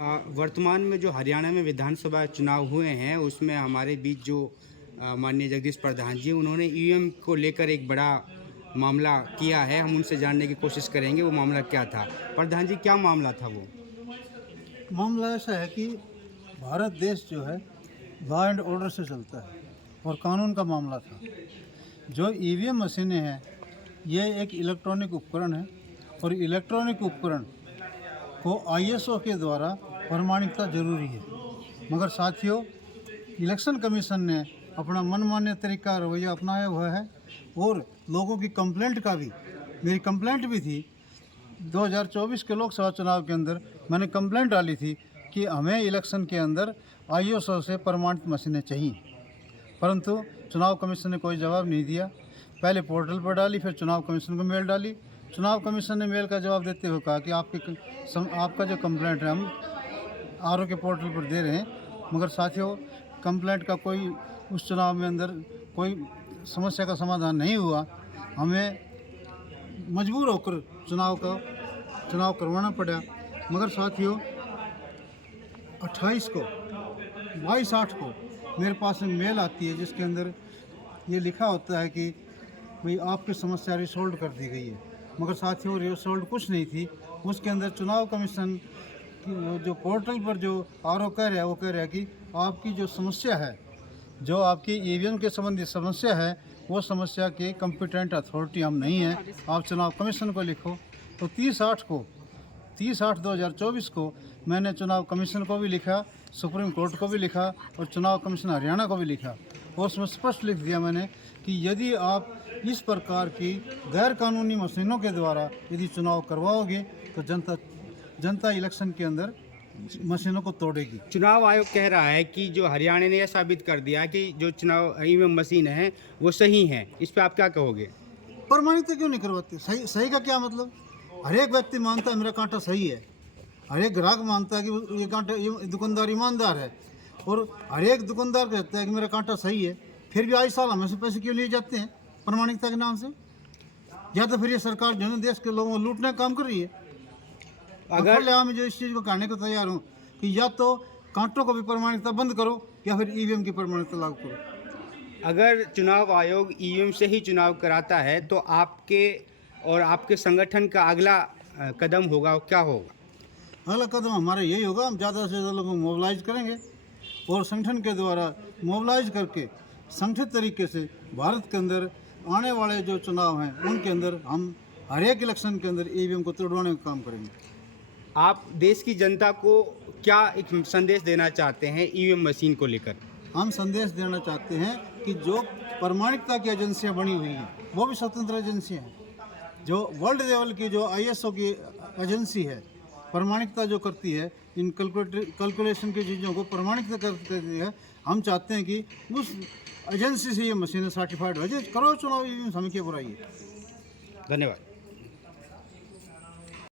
वर्तमान में जो हरियाणा में विधानसभा चुनाव हुए हैं उसमें हमारे बीच जो माननीय जगदीश प्रधान जी उन्होंने ईवीएम को लेकर एक बड़ा मामला किया है। हम उनसे जानने की कोशिश करेंगे वो मामला क्या था। प्रधान जी, क्या मामला था वो? मामला ऐसा है कि भारत देश जो है लॉ एंड ऑर्डर से चलता है और कानून का मामला था। जो ईवीएम मशीनें हैं ये एक इलेक्ट्रॉनिक उपकरण है और इलेक्ट्रॉनिक उपकरण को आईएसओ के द्वारा प्रमाणिकता जरूरी है। मगर साथियों, इलेक्शन कमीशन ने अपना मनमाने तरीका रवैया अपनाया हुआ है और लोगों की कंप्लेंट का भी, मेरी कंप्लेंट भी थी 2024 के लोकसभा चुनाव के अंदर मैंने कंप्लेंट डाली थी कि हमें इलेक्शन के अंदर आईएसओ से प्रमाणित मशीनें चाहिए, परंतु चुनाव कमीशन ने कोई जवाब नहीं दिया। पहले पोर्टल पर डाली, फिर चुनाव कमीशन को मेल डाली। चुनाव कमीशन ने मेल का जवाब देते हुए कहा कि आपका जो कंप्लेंट है हम आरओ के पोर्टल पर दे रहे हैं। मगर साथियों, कंप्लेंट का कोई उस चुनाव में अंदर कोई समस्या का समाधान नहीं हुआ। हमें मजबूर होकर चुनाव करवाना पड़ा। मगर साथियों, 28 को 22/8 को मेरे पास में मेल आती है जिसके अंदर ये लिखा होता है कि भाई आपकी समस्या रिसोल्व कर दी गई है। मगर साथियों, रिसोल्व कुछ नहीं थी। उसके अंदर चुनाव कमीशन की जो पोर्टल पर जो आरओ कह रहा है वो कह रहा है कि आपकी जो समस्या है, जो आपकी ईवीएम के संबंधित समस्या है, वो समस्या की कॉम्पिटेंट अथॉरिटी हम नहीं हैं, आप चुनाव कमीशन को लिखो। तो 30/8/2024 को मैंने चुनाव कमीशन को भी लिखा, सुप्रीम कोर्ट को भी लिखा और चुनाव कमीशन हरियाणा को भी लिखा और उसमें स्पष्ट लिख दिया मैंने कि यदि आप इस प्रकार की गैर कानूनी मशीनों के द्वारा यदि चुनाव करवाओगे तो जनता इलेक्शन के अंदर मशीनों को तोड़ेगी। चुनाव आयोग कह रहा है कि जो हरियाणा ने यह साबित कर दिया कि जो चुनाव ईवीएम मशीन है वो सही है। इस पर आप क्या कहोगे? प्रमाणित क्यों नहीं करवाते? सही का क्या मतलब? हर एक व्यक्ति मानता है मेरा कांटा सही है, हर एक ग्राहक मानता है कि ये कांटा, ये दुकानदार ईमानदार है और हर एक दुकानदार कहता है कि मेरा कांटा सही है। फिर भी आज साल हमें से पैसे क्यों लिए जाते हैं प्रमाणिकता के नाम से? या तो फिर ये सरकार जो है देश के लोगों को लूटने का काम कर रही है। अगर मैं जो इस चीज़ को कहने को तैयार हूँ कि या तो कांटों को भी प्रमाणिकता बंद करो या फिर ईवीएम की प्रमाणिकता लागू करो। अगर चुनाव आयोग ईवीएम से ही चुनाव कराता है तो आपके और आपके संगठन का अगला कदम होगा, क्या होगा? अगला कदम हमारा यही होगा, हम ज़्यादा से ज़्यादा लोगों को मोबिलाइज करेंगे और संगठन के द्वारा मोबिलाइज करके संगठित तरीके से भारत के अंदर आने वाले जो चुनाव हैं उनके अंदर हम हर एक इलेक्शन के अंदर ईवीएम को तोड़वाने का काम करेंगे। आप देश की जनता को क्या एक संदेश देना चाहते हैं ईवीएम मशीन को लेकर? हम संदेश देना चाहते हैं कि जो प्रमाणिकता की एजेंसियां बनी हुई हैं वो भी स्वतंत्र एजेंसियां हैं। जो वर्ल्ड लेवल की जो आईएसओ की एजेंसी है, प्रमाणिकता जो करती है, इन कैलकुलेशन की चीज़ों को प्रमाणित करती है, हम चाहते हैं कि उस एजेंसी से ये मशीनें सर्टिफाइड हो जाए। करो चुनाव, हमें क्या बुराई है। धन्यवाद।